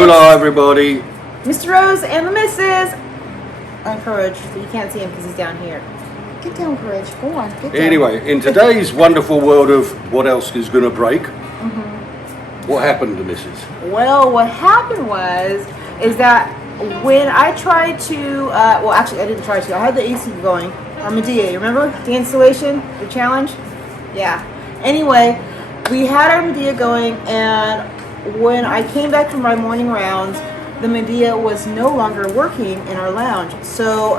Hola, everybody. Mr. Rose and the Missus. Courage, but you can't see him because he's down here. Get down, Courage. Go on, get down. Anyway, in today's wonderful world of what else is going to break, what happened to Mrs.? Well, what happened is that when I tried to, well, actually, I didn't try to. I had the AC going. Our Midea, you remember the installation, the challenge? Yeah. Anyway, we had our Midea going, and when I came back from my morning rounds, the Midea was no longer working in our lounge. So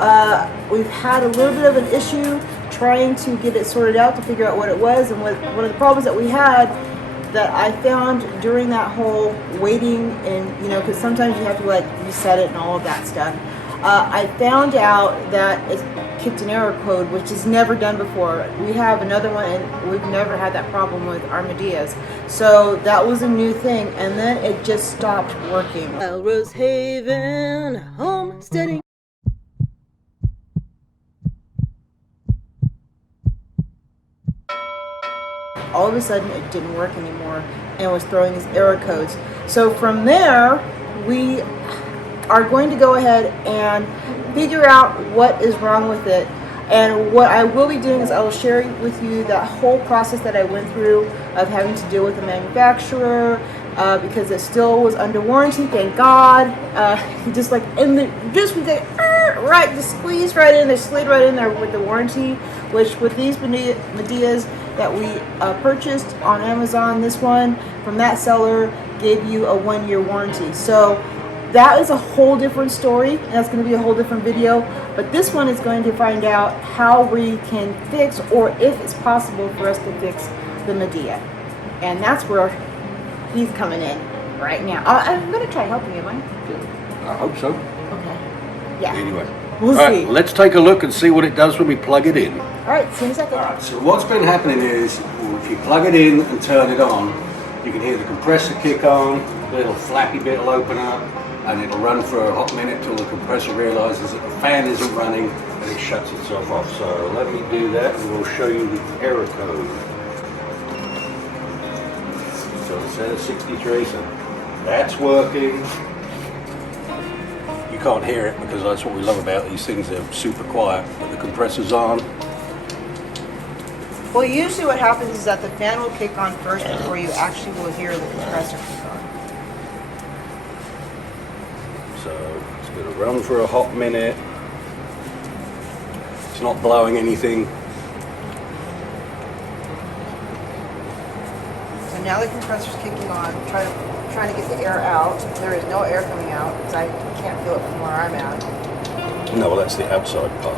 we've had a little bit of an issue trying to get it sorted out to figure out what it was. And one of the problems that we had that I found during that whole waiting, and because sometimes you have to like reset it and all of that stuff, I found out that it kicked an error code, which is never done before. We have another one, and we've never had that problem with our Mideas. So that was a new thing, and then it just stopped working. Rosehaven Homesteading. All of a sudden, it didn't work anymore, and was throwing these error codes. So from there, we are going to go ahead and figure out what is wrong with it. And what I will be doing is I will share with you that whole process that I went through of having to deal with the manufacturer, because it still was under warranty, thank God. Just like in the right, just squeezed right in there, slid right in there with the warranty, which with these Mideas that we purchased on Amazon, this one from that seller gave you a 1-year warranty. So that is a whole different story, and that's going to be a whole different video. But this one is going to find out how we can fix, or if it's possible for us to fix the Midea. And that's where he's coming in right now. I'm going to try helping you, am I? I hope so. Okay. Yeah. Anyway, We'll all see. right, let's take a look and see what it does when we plug it in. All right, see you in a second. Alright, so what's been happening is, if you plug it in and turn it on, you can hear the compressor kick on, the little flappy bit will open up, and it'll run for a hot minute till the compressor realizes that the fan isn't running and it shuts itself off. So let me do that and we'll show you the error code. So it says 63, so that's working. You can't hear it because that's what we love about these things, they're super quiet, but the compressor's on. Well, usually what happens is that the fan will kick on first before you actually will hear the compressor kick on. So it's going to run for a hot minute. It's not blowing anything. So now the compressor's kicking on, trying to get the air out. There is no air coming out because I can't feel it from where I'm at. No, well, that's the outside part.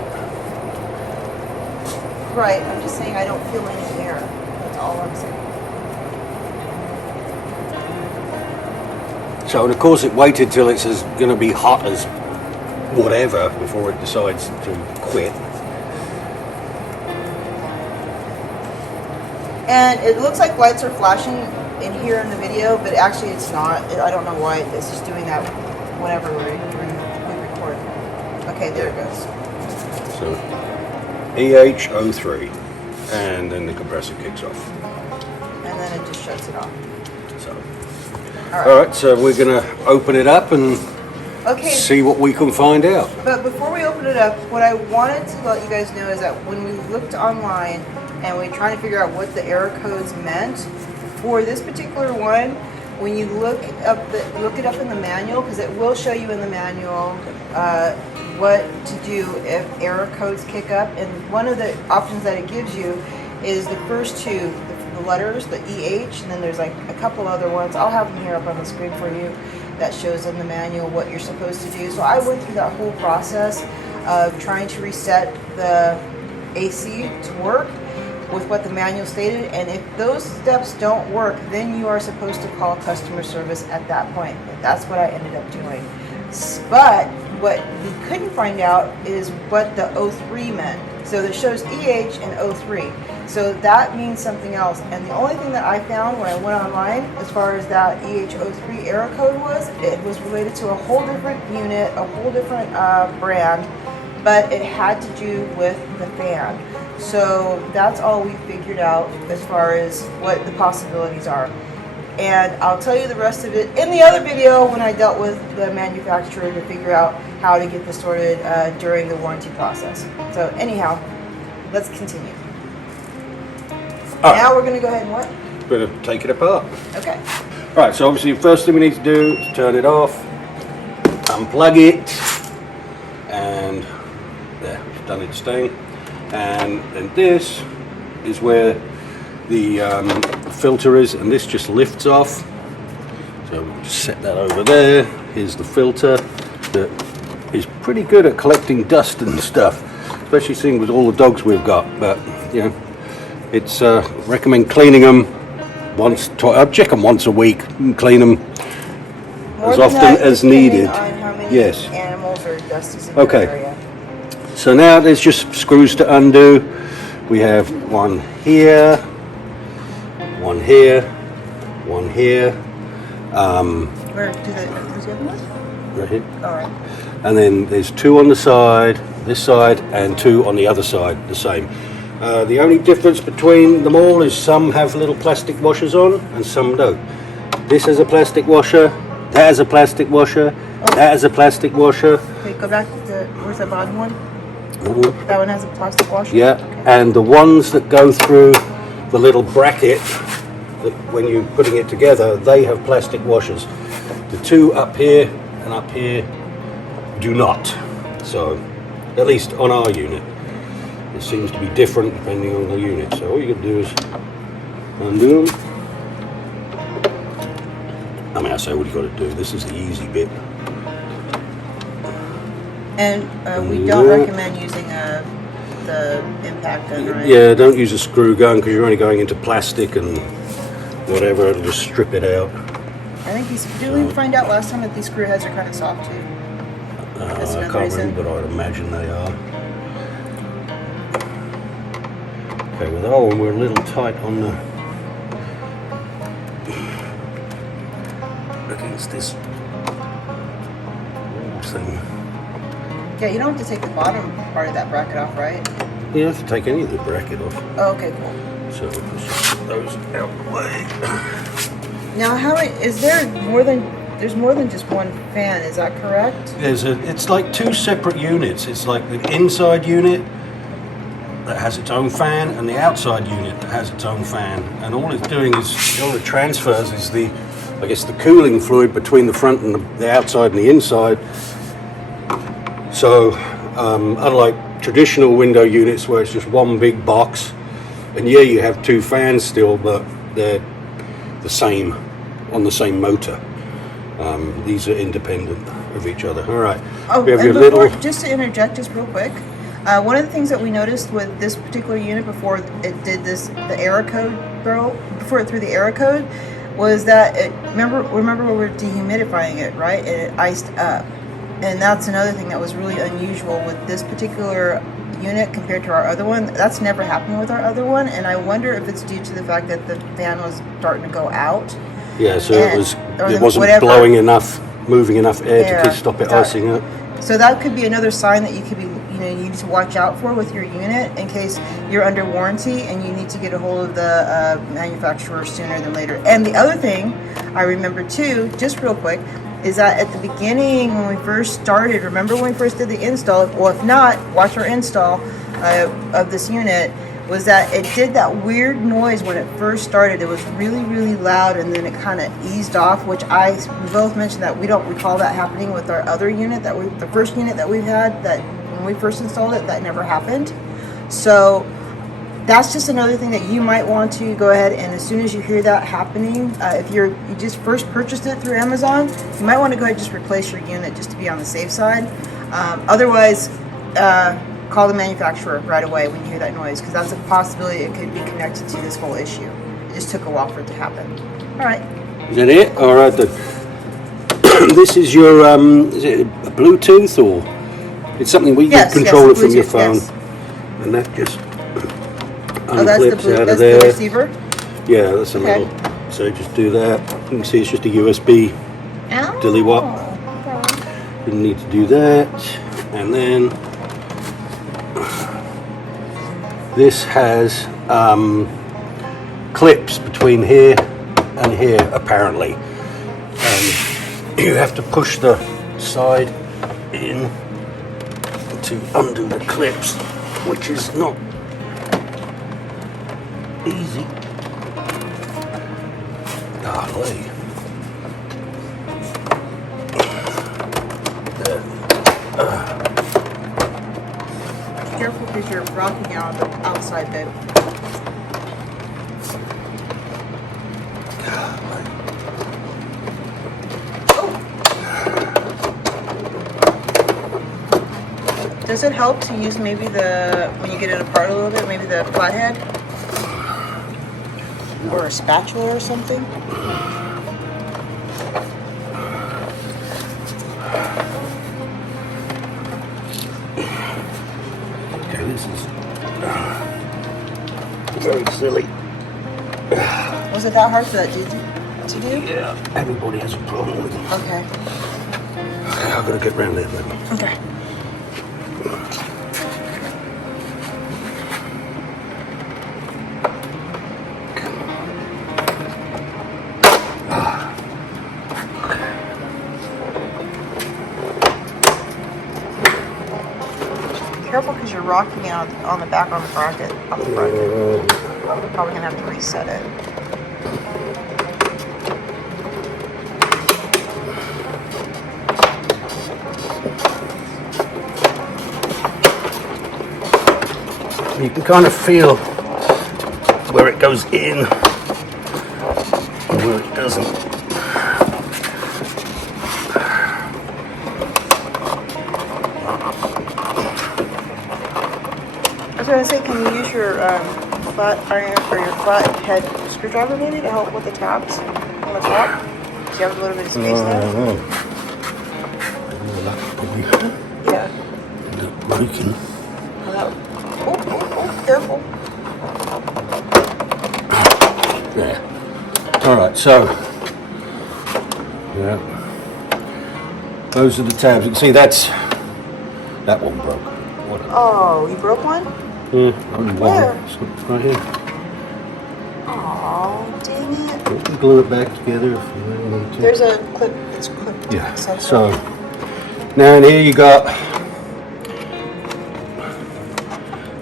Right, I'm just saying I don't feel any air. That's all I'm saying. So, and of course, it waited till it's going to be hot as whatever before it decides to quit. And it looks like lights are flashing in here in the video, but actually it's not. I don't know why it's just doing that whenever we record. Okay, there it goes. So, EH03, and then the compressor kicks off. And then it just shuts it off. So, All alright, so we're going to open it up and see what we can find out. But before we open it up, what I wanted to let you guys know is that when we looked online and we tried to figure out what the error codes meant, for this particular one, when you look it up in the manual, because it will show you in the manual what to do if error codes kick up. And one of the options that it gives you is the first two, the letters, the EH, and then there's like a couple other ones. I'll have them here up on the screen for you that shows in the manual what you're supposed to do. So I went through that whole process of trying to reset the AC to work with what the manual stated, and if those steps don't work, then you are supposed to call customer service at that point. That's what I ended up doing. But what we couldn't find out is what the 03 meant. So it shows EH and 03. So that means something else. And the only thing that I found when I went online as far as that EH03 error code was, it was related to a whole different unit, a whole different brand, but it had to do with the fan. So that's all we figured out as far as what the possibilities are. and I'll tell you the rest of it in the other video when I dealt with the manufacturer to figure out how to get this sorted during the warranty process. So anyhow, let's continue. Now we're going to go ahead and what? We're going to take it apart. Okay. Right, so obviously the first thing we need to do is turn it off, unplug it, and there, it's done its thing. And then this is where the filter is, and this just lifts off. So we'll just set that over there. Here's the filter that is pretty good at collecting dust and stuff, especially seeing with all the dogs we've got. But you know, it's recommend cleaning them I'd check them once a week and clean them as often as needed. On how many yes. animals or dust is in okay. the area. So now there's just screws to undo. We have one here, one here, one here. Where do the other ones? Right here. All right. And then there's two on the side, this side, and two on the other side, the same. The only difference between them all is some have little plastic washers on and some don't. This has a plastic washer, that has a plastic washer, that has a plastic washer. Okay, go back to the, where's the bottom one? Mhm. That one has a plastic washer? Yeah, Okay. and the ones that go through the little bracket, that when you're putting it together, they have plastic washers. The two up here and up here do not. So, at least on our unit. It seems to be different depending on the unit. So all you can do is undo them. I mean, I say what you got to do. This is the easy bit. And we don't recommend using the impact gun, right? Yeah, don't use a screw gun because you're only going into plastic and whatever. It'll just strip it out. I think did we find out last time that these screw heads are kind of soft too? That's I another can't reason. remember, but I'd imagine they are. Okay, with that one we're a little tight on the against this wall thing. Yeah, you don't have to take the bottom part of that bracket off, right? You don't have to take any of the bracket off. Oh, okay, cool. So let's just put those out of the way. Now, how many, is there more than, there's more than just one fan, is that correct? It's like two separate units. It's like the inside unit that has its own fan and the outside unit that has its own fan. And all it's doing is, all it transfers is the, I guess, the cooling fluid between the front and the outside and the inside. So, unlike traditional window units where it's just one big box, and yeah, you have two fans still, but they're the same, on the same motor. These are independent of each other. All right. Oh, we have and your before, little. just to interject just real quick, one of the things that we noticed with this particular unit before it did this, the error code before it threw the error code, was that it, remember when we were dehumidifying it, right? And it iced up. And that's another thing that was really unusual with this particular unit compared to our other one. That's never happened with our other one, and I wonder if it's due to the fact that the fan was starting to go out. Yeah, so it wasn't whatever, blowing enough, moving enough air to stop it icing up. So that could be another sign that you could be, you need to watch out for with your unit in case you're under warranty and you need to get a hold of the manufacturer sooner than later. And the other thing I remember too, just real quick, is that at the beginning when we first started, remember when we first did the install, well if not, watch our install of this unit, was that it did that weird noise when it first started. It was really, really loud and then it kind of eased off, which we both mentioned that we don't recall that happening with our other unit, the first unit that we've had, that when we first installed it, that never happened. So that's just another thing that you might want to go ahead and as soon as you hear that happening, if you just first purchased it through Amazon, you might want to go ahead and just replace your unit just to be on the safe side. Otherwise, call the manufacturer right away when you hear that noise, because that's a possibility it could be connected to this whole issue. It just took a while for it to happen. All right. Is that it? All right. This is your is it a Bluetooth or it's something where you can control it from your phone, and that just unclips out of there. That's the receiver? Yeah, that's a little. So just do that. You can see it's just a USB dilly-wop. You need to do that, and then this has clips between here and here apparently. And you have to push the side in to undo the clips, which is not easy. Golly. Careful because you're rocking out the outside bit. Does it help to use maybe when you get it apart a little bit, maybe the flathead? Or a spatula or something? Okay, this is very silly. Was it that hard for that dude to do? Yeah, everybody has a problem with it. Okay. I've got to get round there then. Okay. Careful because you're rocking out on the back on the bracket. On the front. You're probably gonna have to reset it. You can kind of feel where it goes in and where it doesn't. I was gonna say, can you use your flat iron or your flat head screwdriver maybe to help with the tabs on the top? Do you have a little bit of space there? Yeah. Broken. Oh, careful. Yeah. All right. So, yeah. Those are the tabs. You can see that one broke. Whatever. Oh, you broke one? Only one. Where? It's right here. Oh, dang it. You can glue it back together if you really need to. There's a clip. It's clipped. Yeah. Center. So now in here you got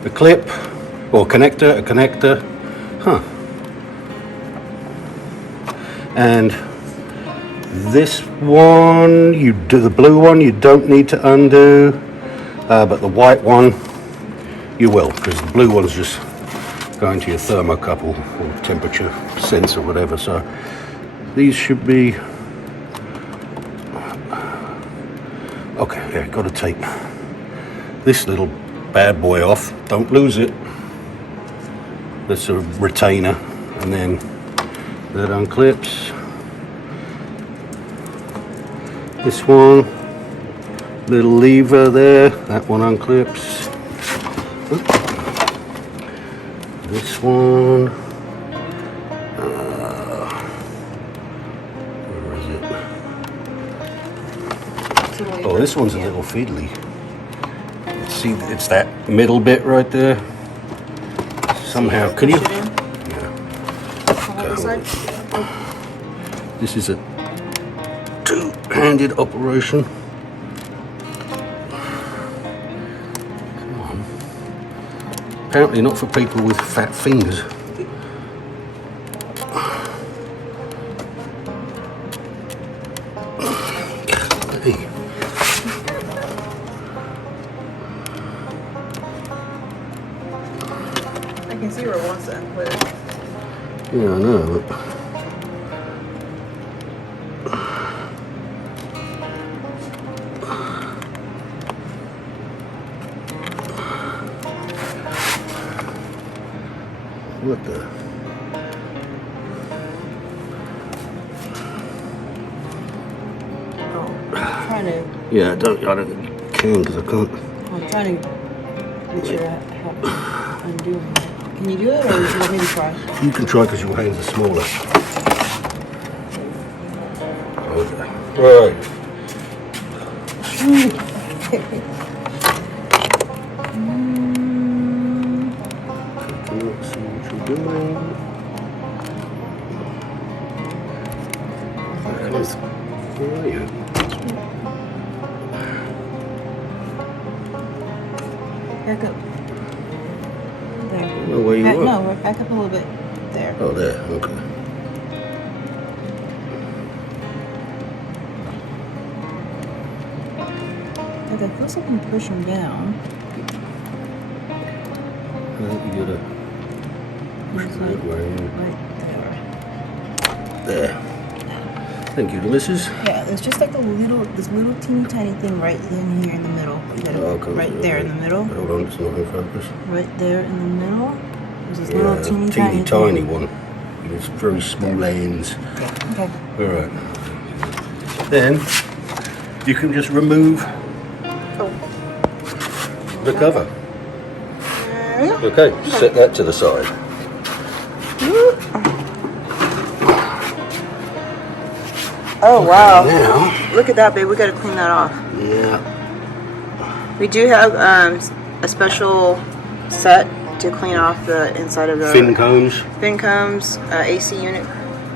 the clip or connector, a connector. Huh. And this one, you do the blue one, you don't need to undo, but the white one, you will, because the blue one's just going to your thermocouple or temperature sensor, whatever. So these should be okay. Yeah, got to take this little bad boy off. Don't lose it. That's a retainer, and then that unclips. This one, little lever there, that one unclips. Oop. This one, where is it? Oh, this one's a little fiddly. See, it's that middle bit right there. Somehow, can you? Yeah. This is a two-handed operation. Come on. Apparently not for people with fat fingers. Hey. I can see where it wants to unclip. Yeah, I know. What the? Oh, I'm trying to. Yeah, I don't can because I can't. I'm trying to get you to help undo it. Can you do it, or would you want me to try? You can try because your hands are smaller. Okay. Right. See what you're doing. you? Back up. There. Well, where you Back, are? no, we're back up a little bit. There. Oh, there. Okay. If I feel something push them down. I think you gotta push It's the like good way. right There. Thank you, Delicious. Yeah, there's just like this little teeny tiny thing right in here in the middle. You gotta, Okay, right there in the middle. Hold on, it's not in focus. Right there in the middle. There's this Yeah, little teeny tiny tiny one. It's very small ends. Okay. All right. Then you can just remove the cover. Okay, set that to the side. Oh wow! Now, Look at that, babe. We gotta clean that off. yeah. We do have a special set to clean off the inside of the Fin combs. fin combs, AC unit,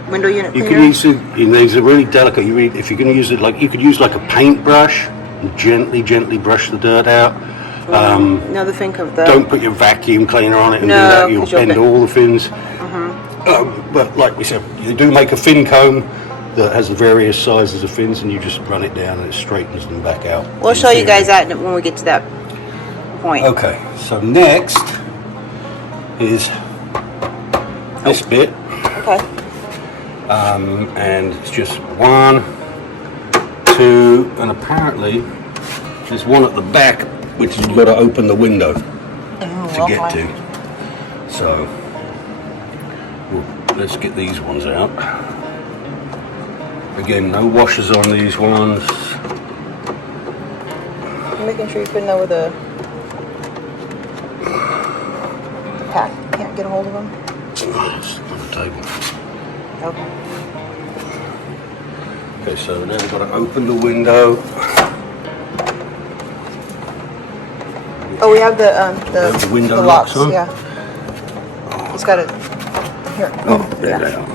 window unit You cleaner. can use it. These are really delicate. If you're going to use it, like you could use like a paintbrush and gently brush the dirt out. No, the fin comb. Don't put your vacuum cleaner on it and No, do that. 'cause You'll you'll bend all the fins. But like we said, you do make a fin comb that has the various sizes of fins, and you just run it down and it straightens them back out. We'll show you guys that when we get to that point. Okay, so next is this bit, Okay. and it's just 1, 2, and apparently there's one at the back which you've got to open the window to get to. So let's get these ones out. Again, no washers on these ones. Making sure you put it over the pack. Can't get a hold of them. It's on the table. Okay. Okay, so now we've got to open the window. Oh, we have the window the locks on? Yeah. It's got it here. Oh, there yeah. they are.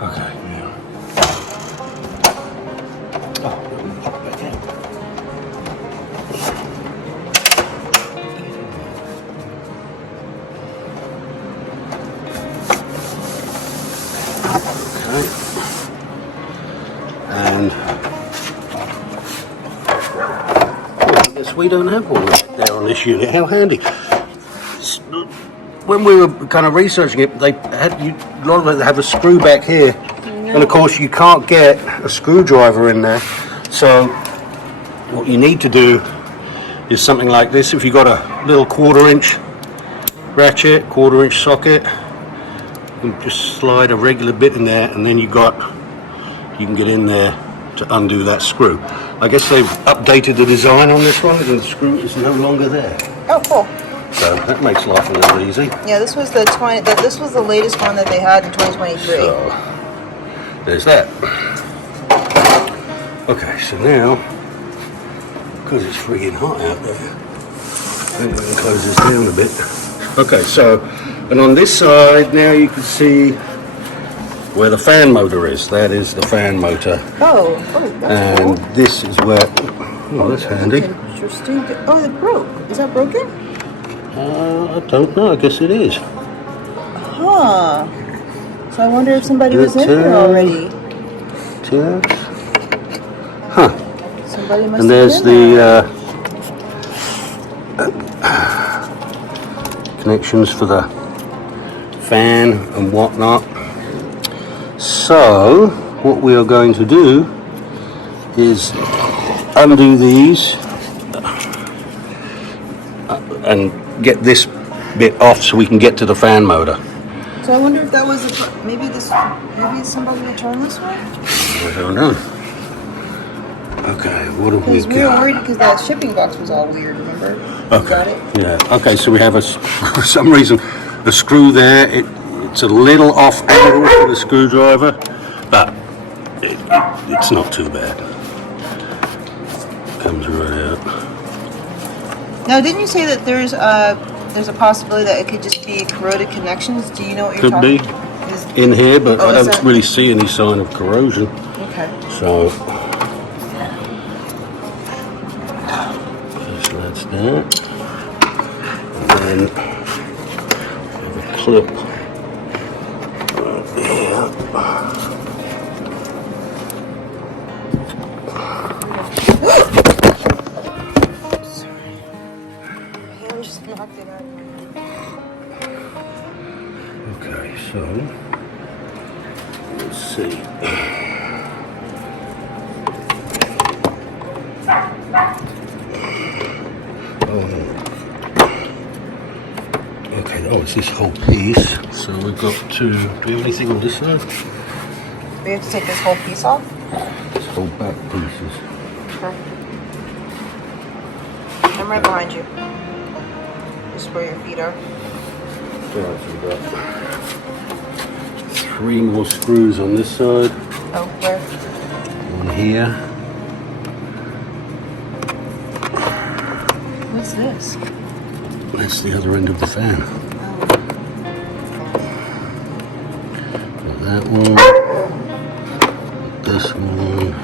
Okay, now. Oh, pop it back in. Okay. And I guess we don't have one there on this unit. How handy. When we were kind of researching it, they had a lot of it have a screw back here, and of course you can't get a screwdriver in there. So what you need to do is something like this. If you've got a little 1/4-inch ratchet, 1/4-inch socket, you can just slide a regular bit in there, and then you can get in there to undo that screw. I guess they've updated the design on this one, and the screw is no longer there. Oh, cool. So that makes life a little easy. Yeah, this was the this was the latest one that they had in 2023. So there's that. Okay, so now, because it's friggin' hot out there, I think we can close this down a bit. Okay, so, and on this side now you can see where the fan motor is. That is the fan motor. Oh, that's And cool. this is where, oh, that's handy. Interesting. Oh, it broke. Is that broken? I don't know, I guess it is. Huh. So I wonder if somebody was in here already. Huh. Somebody must And have there's been there. the connections for the fan and whatnot. So what we are going to do is undo these and get this bit off so we can get to the fan motor. So I wonder if that was maybe somebody would turn this way? I don't know. Okay, what have we Because we were got? worried because that shipping box was all weird, remember? Okay. Got it? Yeah. Okay. So we have for some reason a screw there. It's a little off angle for the screwdriver, but it's not too bad. Comes right out. Now, didn't you say that there's a possibility that it could just be corroded connections? Do you know what you're Could be. talking? in here, but Oh, I is don't that- really see any sign of corrosion. Okay. So that's that. And then the clip. Yeah. Sorry. My hand just knocked it out. Okay, so let's see. Okay, oh, it's this whole piece. So we've got to. Do we have anything on this side? We have to take this whole piece off? This whole back pieces. Okay. I'm right behind you. Just where your feet are. Right, so we've got 3 more screws on this side. Oh, where? One here. What's this? That's the other end of the fan. Got that one. This one.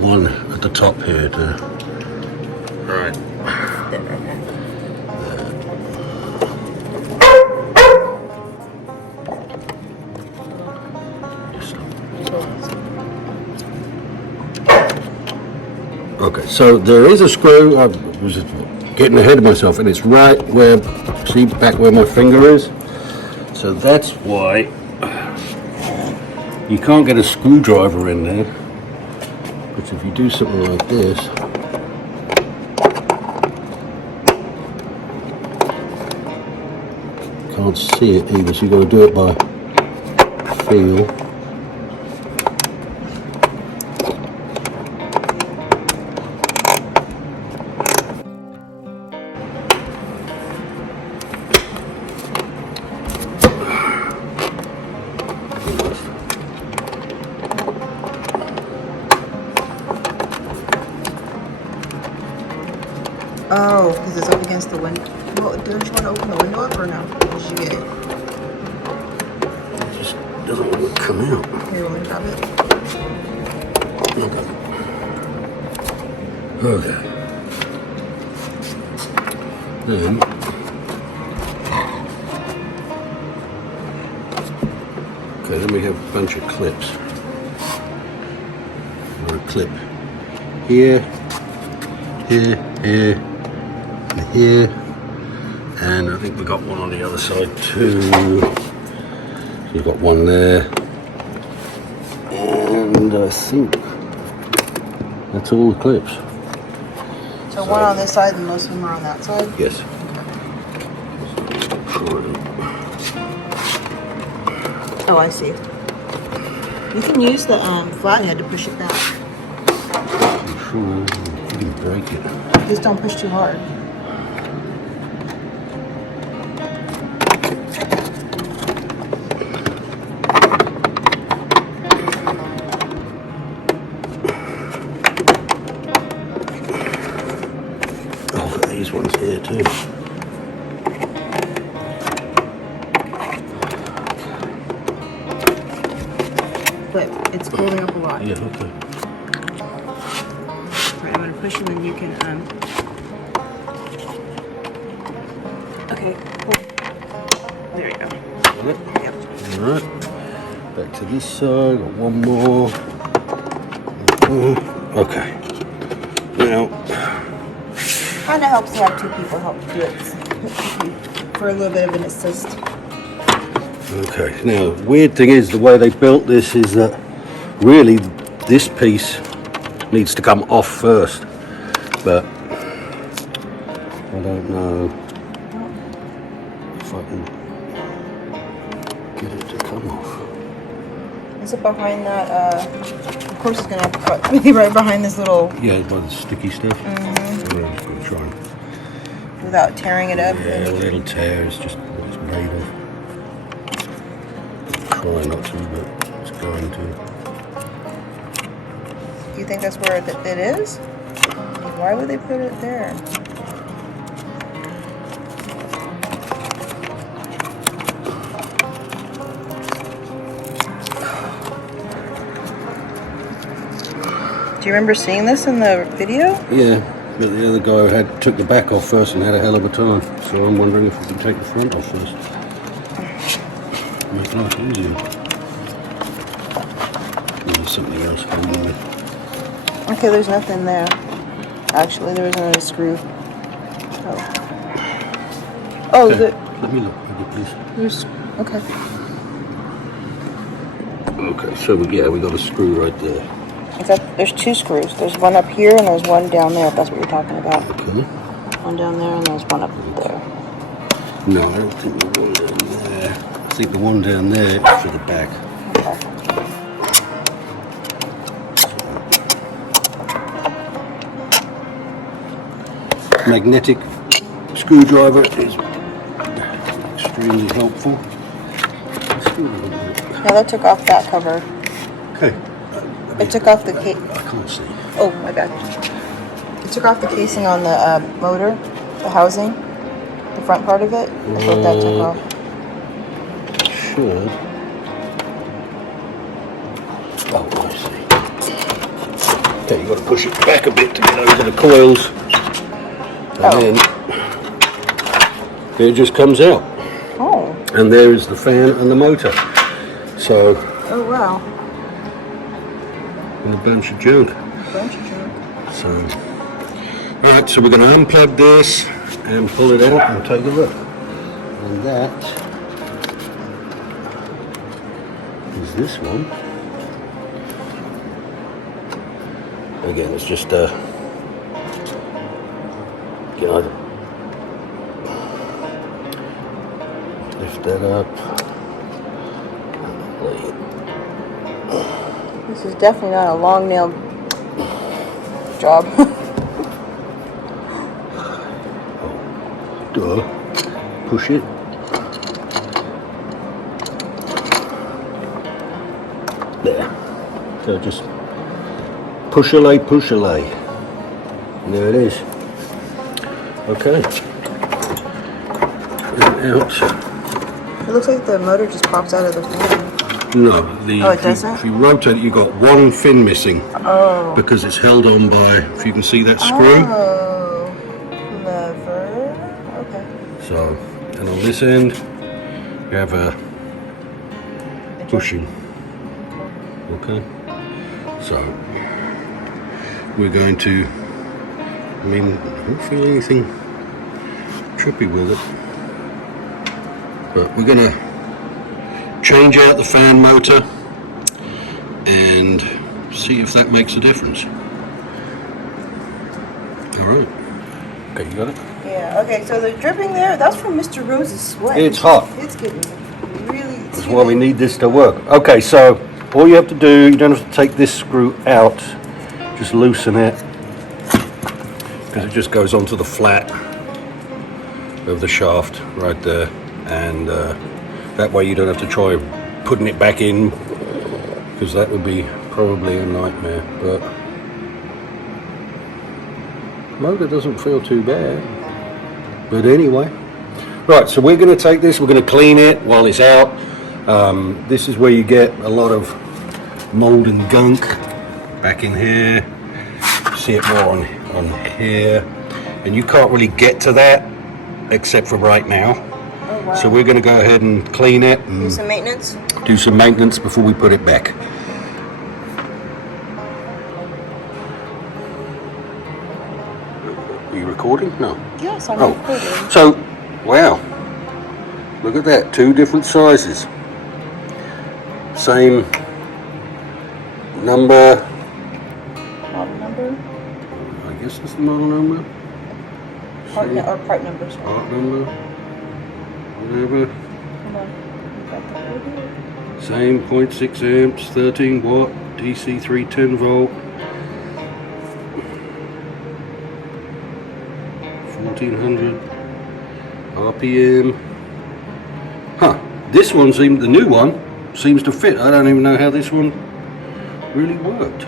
One at the top here too. Right. Okay, so there is a screw. I was just getting ahead of myself, and it's right where, see, back where my finger is. So that's why you can't get a screwdriver in there. But if you do something like this, can't see it either, so you've got to do it by feel. Oh, because it's up against the window. Well, don't you want to open the window up or no? Did you get it? It just doesn't want to come out. Here, you want me to grab it? Okay. Then we have a bunch of clips. Or a clip here, here, here, and here, and I think we got one on the other side too. So we've got one there, and I think that's all the clips. So one on this side and most of them are on that side? Yes. Oh, I see. You can use the flathead to push it back. Sure, you can break it. Just don't push too hard. Oh, these ones here too. But it's holding up a lot. Yeah, okay. Right, I'm gonna push and then you can okay, cool. There you go. Got it? Yep. Alright. Back to this side, got one more. Okay. Now, Kinda helps to have two people help do it for a little bit of an assist. okay, now weird thing is the way they built this is that really this piece needs to come off first, but I don't know if I can get it to come off. Is it behind that of course it's gonna have to cut really right behind this little Yeah, by the sticky stuff. I'm just gonna try and, without tearing it up. yeah, a little tear is just what it's made of. Try not to, but it's going to. You think that's where it is? Why would they put it there? Do you remember seeing this in the video? Yeah, but the other guy took the back off first and had a hell of a time. So I'm wondering if we can take the front off first. Make life easier. There's something else holding it. Okay, there's nothing there. Actually, there was another screw. Oh, Okay, let me look, please. there's okay. Okay, so we got a screw right there. There's two screws. There's one up here and there's one down there, if that's what you're talking about. Okay. One down there and there's one up there. No, I don't think the one down there. I think the one down there is for the back. Okay. Magnetic screwdriver is extremely helpful. Now that took off that cover. Okay. It took off the case. I can't see. Oh, my bad. It took off the casing on the motor, the housing, the front part of it. I thought that took off. Should. Oh, I see. Okay, you got to push it back a bit to get over the coils. And then it just comes out. Oh. And there is the fan and the motor. So, Oh, wow. and a bunch of junk. Bunch of junk. So, alright, so we're going to unplug this and pull it out and take a look. And that is this one. Again, it's just lift that up. This is definitely not a long nail job. Duh. Push it. There. So just push away, push away. And there it is. Okay. And out. It looks like the motor just pops out of the fan. No, it doesn't? if you rotate it, you've got one fin missing. Oh. Because it's held on by, if you can see that screw. Oh. Lever. Okay. So, and on this end, you have a pushing. Okay. So, we're going to, I mean, I don't feel anything trippy with it. But we're going to change out the fan motor and see if that makes a difference. Alright. Okay, you got it? Yeah, okay, so the dripping there, that's from Mr. Rose's sweat. It's hot. It's getting really... That's why we need this to work. Okay, so all you have to do, you don't have to take this screw out, just loosen it, because it just goes onto the flat of the shaft right there, and that way you don't have to try putting it back in, because that would be probably a nightmare. But motor doesn't feel too bad. But anyway, right, so we're going to take this, we're going to clean it while it's out. This is where you get a lot of mold and gunk back in here. See it more on here, and you can't really get to that except for right now. Oh, wow. So we're going to go ahead and clean it and Do some maintenance? do some maintenance before we put it back. Are you recording? No. Yes, I'm Oh, recording. so, wow, look at that, 2 different sizes. Same number, Model number? I guess it's the model number, Part number, sorry. part number, whatever. Hold on. You got the code here? Same 0.6 amps, 13 watt, DC 310 volt, 1400 RPM. Huh, this one's even the new one. seems to fit. I don't even know how this one really worked.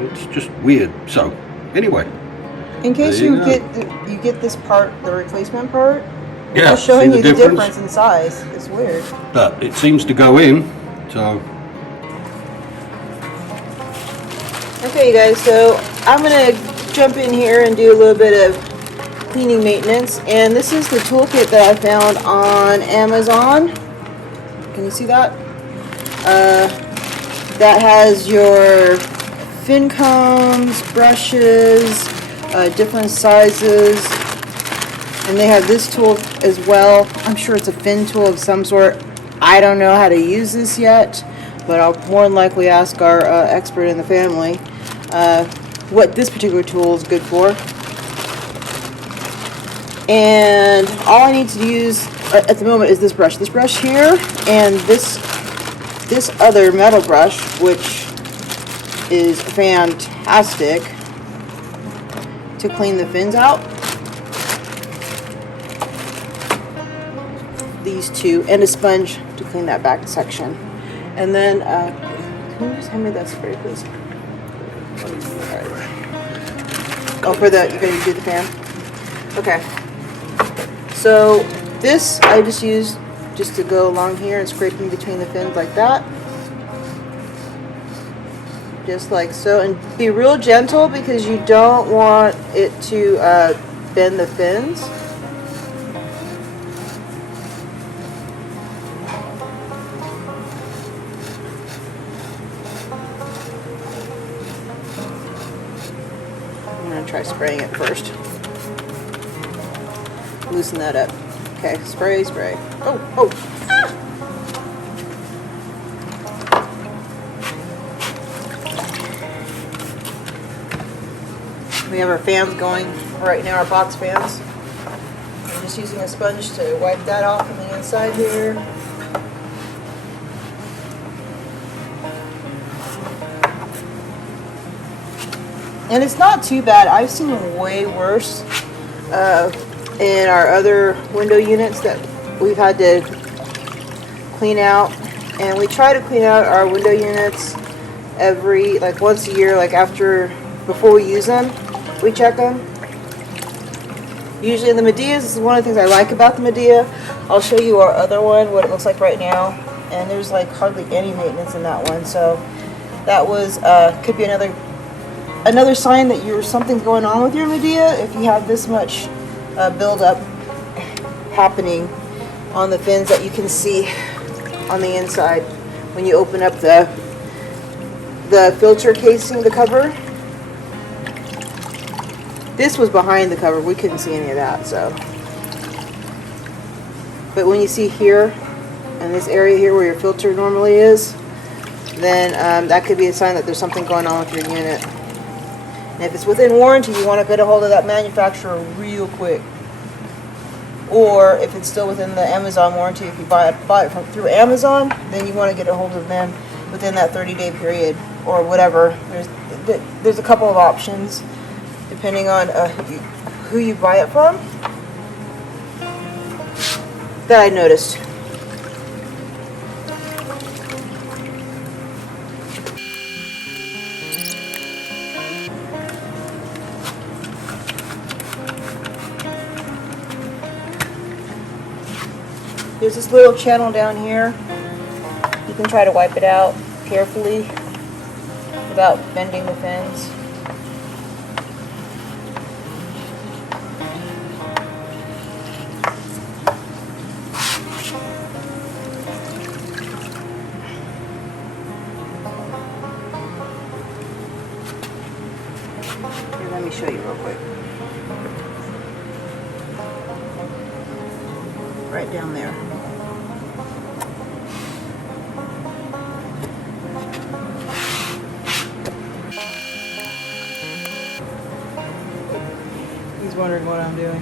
It's just weird. So anyway, In case there you go. get this part, the replacement part, Yeah, just showing see you the the difference? difference in size. It's weird. But it seems to go in. So Okay, you guys, so I'm gonna jump in here and do a little bit of cleaning maintenance. And this is the toolkit that I found on Amazon. Can you see that? That has your fin combs, brushes, different sizes, and they have this tool as well. I'm sure it's a fin tool of some sort. I don't know how to use this yet, but I'll more than likely ask our expert in the family what this particular tool is good for. And all I need to use at the moment is this brush here, and this other metal brush, which is fantastic to clean the fins out. These two, and a sponge to clean that back section. And then, can you just hand me that spray, please? Oh, for the, you're gonna do the fan? Okay. So this I just use just to go along here and scraping between the fins like that. Just like so, and be real gentle because you don't want it to bend the fins. I'm gonna try spraying it first. Loosen that up. Okay, spray. Oh. Ah! We have our fans going right now, our box fans. I'm just using a sponge to wipe that off on the inside here. And it's not too bad. I've seen way worse in our other window units that we've had to clean out. And we try to clean out our window units every, like once a year, like before we use them, we check them. Usually the Medeas, this is one of the things I like about the Midea. I'll show you our other one, what it looks like right now. And there's like hardly any maintenance in that one. So that was, could be another sign that something's going on with your Midea if you have this much buildup happening on the fins that you can see on the inside when you open up the filter casing, the cover. This was behind the cover, we couldn't see any of that, so. But when you see here, in this area here where your filter normally is, then that could be a sign that there's something going on with your unit. And if it's within warranty, you want to get a hold of that manufacturer real quick. Or if it's still within the Amazon warranty, if you buy it through Amazon, then you want to get a hold of them within that 30-day period or whatever. There's a couple of options depending on who you buy it from that I noticed. There's this little channel down here. You can try to wipe it out carefully without bending the fins. Here, let me show you real quick. Right down there. He's wondering what I'm doing.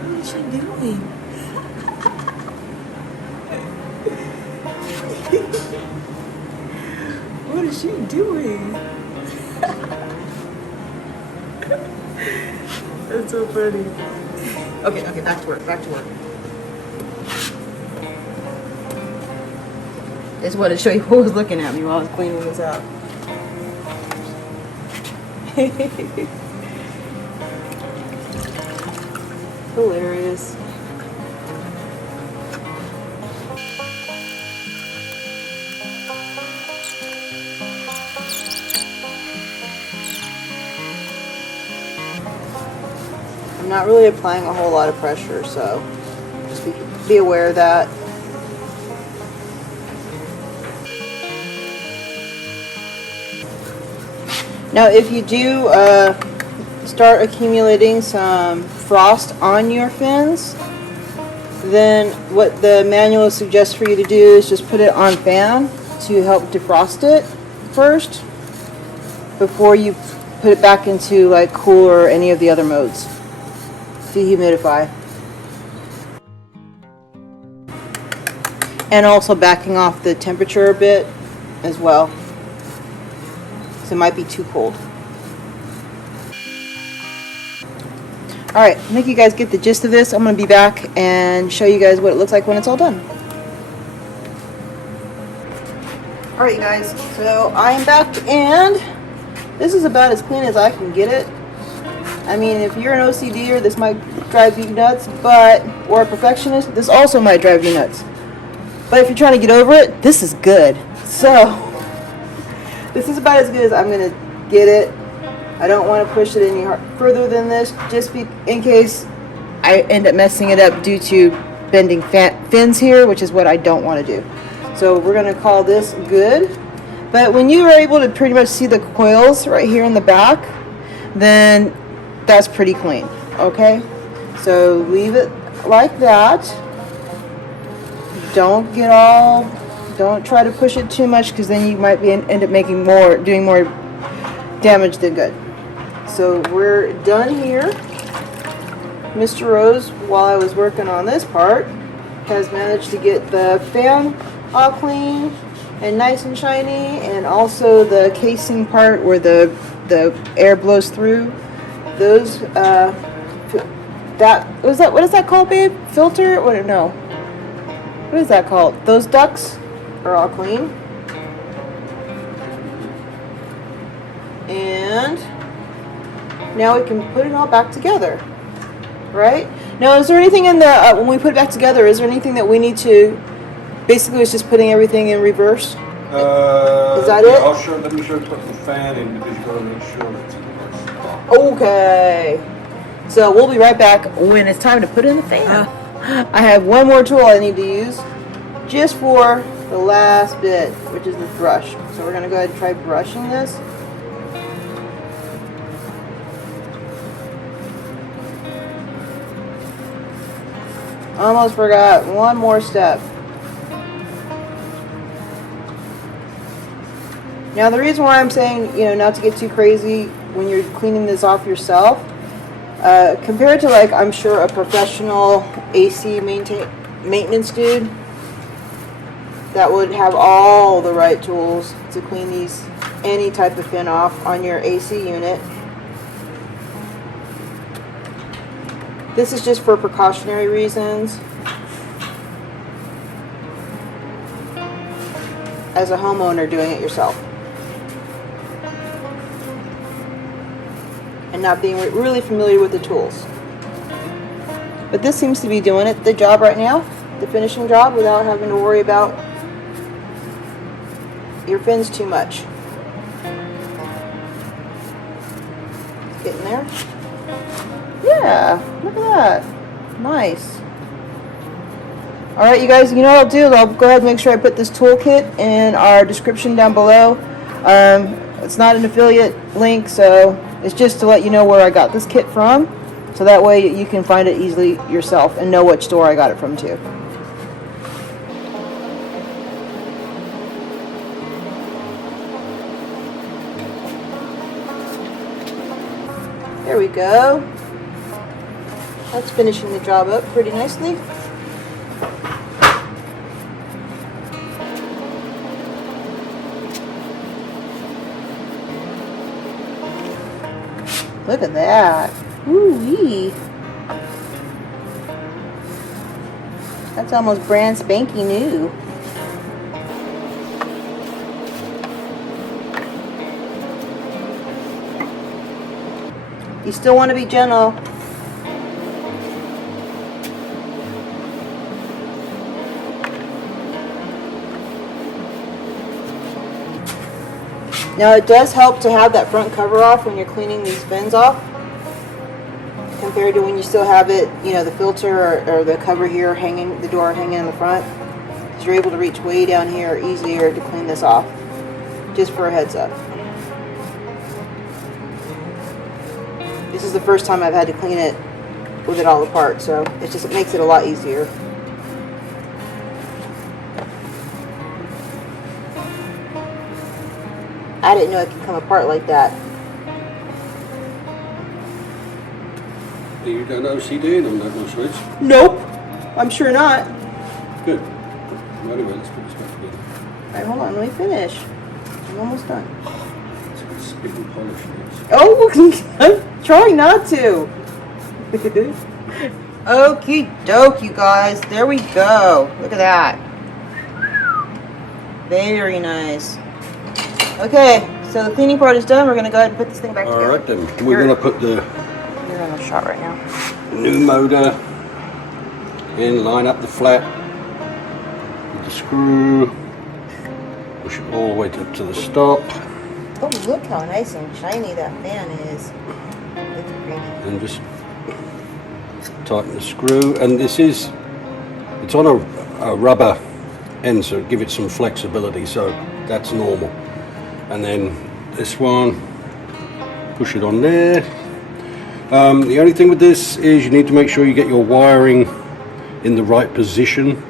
What is she doing? What is she doing? That's so funny. Okay, back to work. Just wanted to show you who was looking at me while I was cleaning this out. Hilarious. I'm not really applying a whole lot of pressure, so just be aware of that. Now, if you do start accumulating some frost on your fins, then what the manual suggests for you to do is just put it on fan to help defrost it first before you put it back into like cool or any of the other modes. Dehumidify. And also backing off the temperature a bit as well, because it might be too cold. Alright, I think you guys get the gist of this. I'm going to be back and show you guys what it looks like when it's all done. Alright, you guys, so I am back and this is about as clean as I can get it. I mean, if you're an OCDer, this might drive you nuts, or a perfectionist, this also might drive you nuts. But if you're trying to get over it, this is good. So, this is about as good as I'm going to get it. I don't want to push it any further than this, just in case I end up messing it up due to bending fins here, which is what I don't want to do. So we're going to call this good. But when you are able to pretty much see the coils right here in the back, then that's pretty clean. Okay? So leave it like that. Don't try to push it too much, because then you might end up doing more damage than good. So we're done here. Mr. Rose, while I was working on this part, has managed to get the fan all clean and nice and shiny, and also the casing part where the air blows through. Those what is that called, babe? Filter? What is that called? Those ducts are all clean. And now we can put it all back together, right? Now, is there anything in the when we put it back together? Is there anything that we need to? Basically, it's just putting everything in reverse. Is that it? Let me show you put the fan in, because you've got to make sure it's in reverse. Okay. So we'll be right back when it's time to put in the fan. I have one more tool I need to use just for the last bit, which is this brush. So we're going to go ahead and try brushing this. Almost forgot one more step. Now, the reason why I'm saying, not to get too crazy when you're cleaning this off yourself, compared to, like, I'm sure a professional AC maintenance dude that would have all the right tools to clean any type of fin off on your AC unit. This is just for precautionary reasons. As a homeowner doing it yourself. And not being really familiar with the tools. But this seems to be doing the job right now, the finishing job, without having to worry about your fins too much. Getting there. Yeah, look at that. Nice. Alright, you guys, you know what I'll do? I'll go ahead and make sure I put this toolkit in our description down below. It's not an affiliate link, so it's just to let you know where I got this kit from. So that way you can find it easily yourself and know which store I got it from too. There we go. That's finishing the job up pretty nicely. Look at that. Ooh-wee. That's almost brand spanking new. You still want to be gentle. Now it does help to have that front cover off when you're cleaning these fins off, compared to when you still have it, you know, the filter or the cover here hanging, the door hanging in the front. So you're able to reach way down here easier to clean this off. Just for a heads up. This is the first time I've had to clean it with it all apart, so it makes it a lot easier. I didn't know it could come apart like that. You done OCD on that one, Switch? Nope. I'm sure not. Good. Well, anyway, let's put this back together. Alright, hold on, let me finish. I'm almost done. It's a good spit and polish. Oh, I'm trying not to. Okie doke, you guys. There we go. Look at that. Very nice. Okay, so the cleaning part is done. We're going to go ahead and put this thing back together. Alright then, we're going to put the You're in the shot right now. new motor in, line up the flat with the screw, push it all the way up to the stop, Oh, look how nice and shiny that fan is. It's pretty. and just tighten the screw. And it's on a rubber end, so give it some flexibility, so that's normal. And then this one, push it on there. The only thing with this is you need to make sure you get your wiring in the right position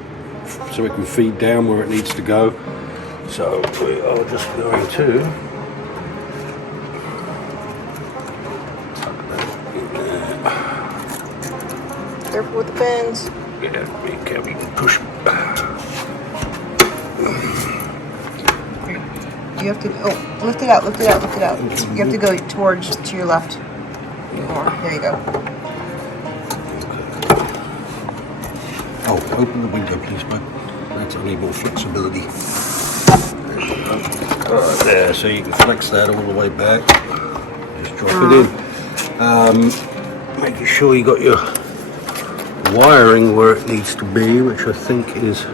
so it can feed down where it needs to go. So we are just going to tuck that in there. Careful with the fins. Yeah, be careful, you can push. You have to, oh, lift it out, lift it out, lift it out. You have to go towards, to your left. More. There you go. Oh, open the window please, bud. That's only more flexibility. There, so you can flex that all the way back. Just drop it in. Making sure you got your wiring where it needs to be, which I think is...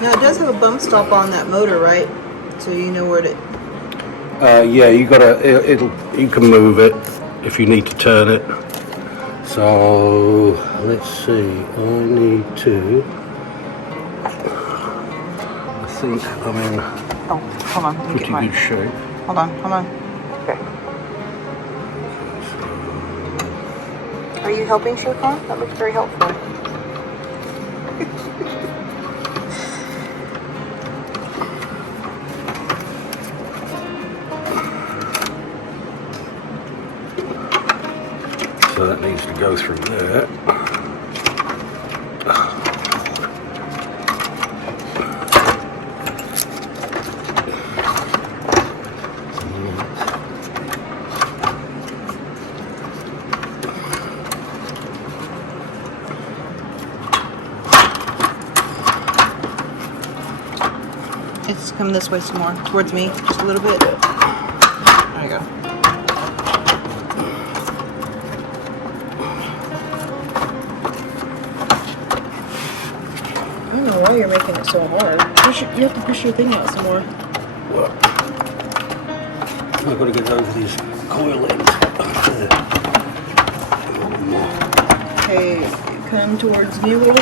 Now it does have a bump stop on that motor, right? So you know where to... yeah, you gotta, you can move it if you need to turn it. So, let's see, I need to, I think I'm in Oh, hold on. Let me pretty get mine. good shape. Hold on, hold on. Okay. Are you helping, Shokon? That looks very helpful. So that needs to go through there. It's come this way some more, towards me, just a little bit. There you go. I don't know why you're making it so hard. You have to push your thing out some more. Well, I've got to get over these coil ends. Okay, come towards me a little.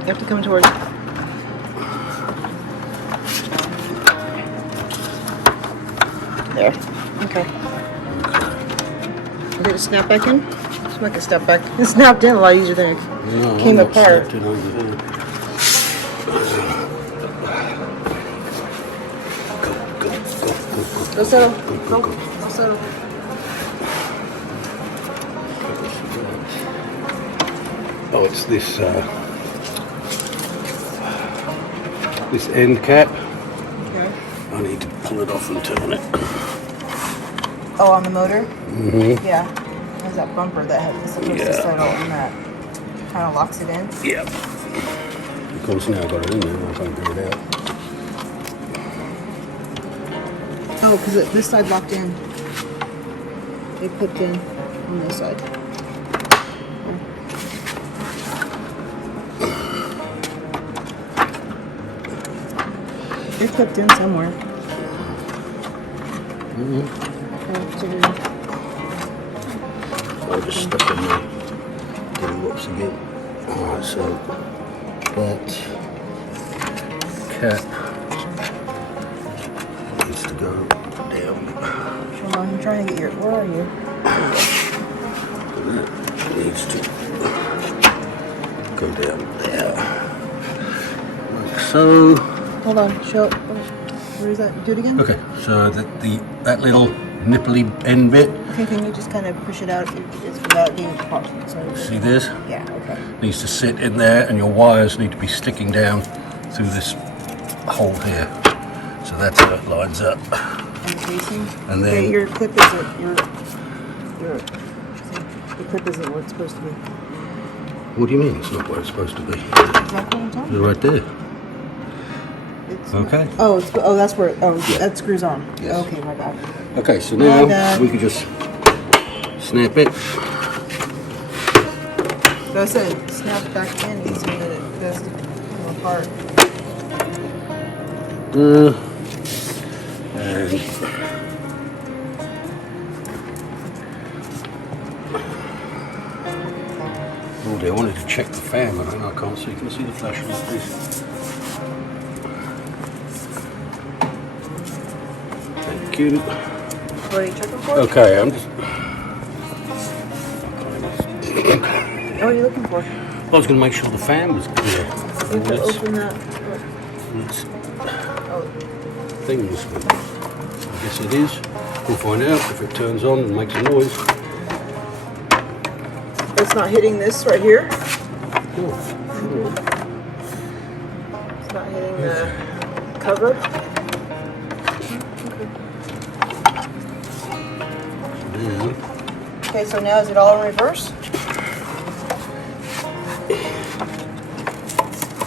You have to come towards. There. Okay. Did it snap back in? It's like it snapped back. It snapped in a lot easier than it came apart. Over there. Go settle. Go settle. Oh, it's this this end cap. Okay. I need to pull it off and turn it. Oh, on the motor? Mm-hmm. Yeah. There's that bumper that has supposed to settle and that kind of locks it in. Yeah. Of course, now I've got it in there. I can't get it out. Oh, because this side locked in. They clipped in on this side. They're clipped in somewhere. I'll just stuck in there. Get it whoops again. Alright, so that cap needs to go down. Hold on, I'm trying to get your. Where are you? That needs to go down there. Like so. Hold on, show. Where is that? Do it again? Okay, so that little nipply end bit, Okay, can you just kind of push it out? It's without being popped. see this? Yeah, okay. Needs to sit in there, and your wires need to be sticking down through this hole here. So that's how it lines up. And casing? And then- Okay, your clip isn't, your clip isn't where it's supposed to be. What do you mean it's not where it's supposed to be? Exactly what I'm talking It's right there. It's Okay. that's where, Yeah. that screws on. Yes. Okay, my bad. Okay, so My now bad. we can just snap it. So I said, snap back in so that it doesn't come apart. And oh dear, I wanted to check the fan, but I can't see. Can you see the flash on it, please? Thank you. What are you checking for? Okay, I'm just. What are you looking for? I was going to make sure the fan was clear. You have to open that. This Oh, thing was good. I guess it is. We'll find out if it turns on and makes a noise. it's not hitting this right here. Oh, sure. It's not hitting the cover. Yeah. Okay, so now is it all in reverse?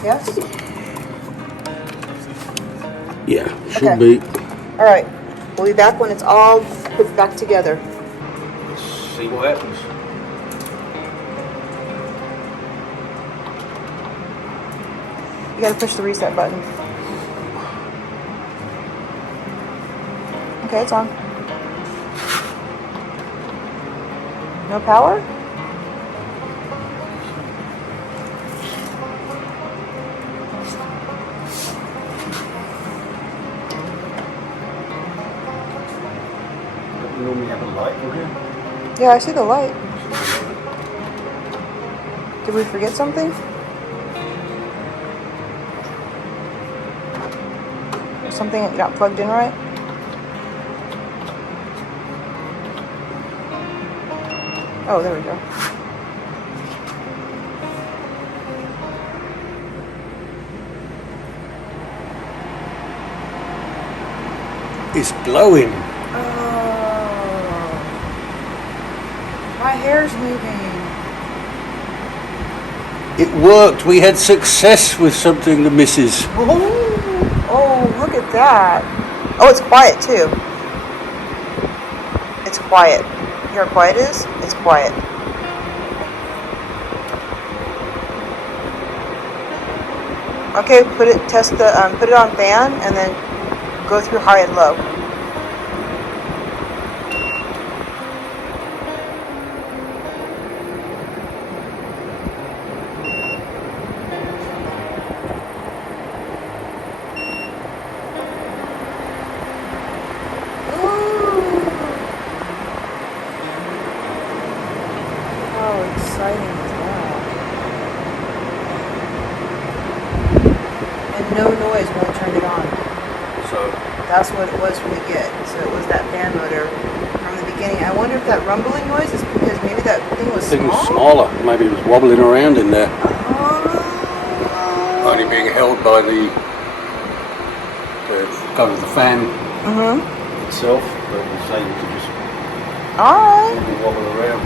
Yes? Yeah, should Okay. be. All right. We'll be back when it's all put back together. Let's see what happens. You gotta push the reset button. Okay, it's on. No power? Don't we normally have a light in here? Yeah, I see the light. Did we forget something? Something not plugged in right? Oh, there we go. It's glowing. Oh, my hair's moving. It worked. We had success with something, the missus. Oh, look at that. Oh, it's quiet too. It's quiet. You hear how quiet it is? It's quiet. Okay, put it on fan and then go through high and low. How exciting is that? And no noise when I turned it on. So That's what it was from the get. So it was that fan motor from the beginning. I wonder if that rumbling noise is because maybe that thing was the thing small? was smaller. Maybe it was wobbling around in there. Oh. Only being held by the kind of the fan itself. But it's able to just Alright. wobble around.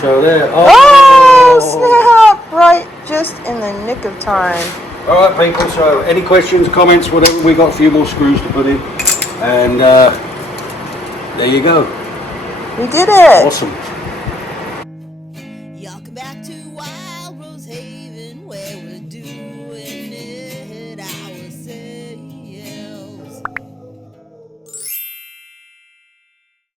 So there. Oh, snap! Right, just in the nick of time. All right, people. So any questions, comments, whatever? We got a few more screws to put in. And there you go. We did it. Awesome. Y'all come back to Wild Rose Haven where we're doing it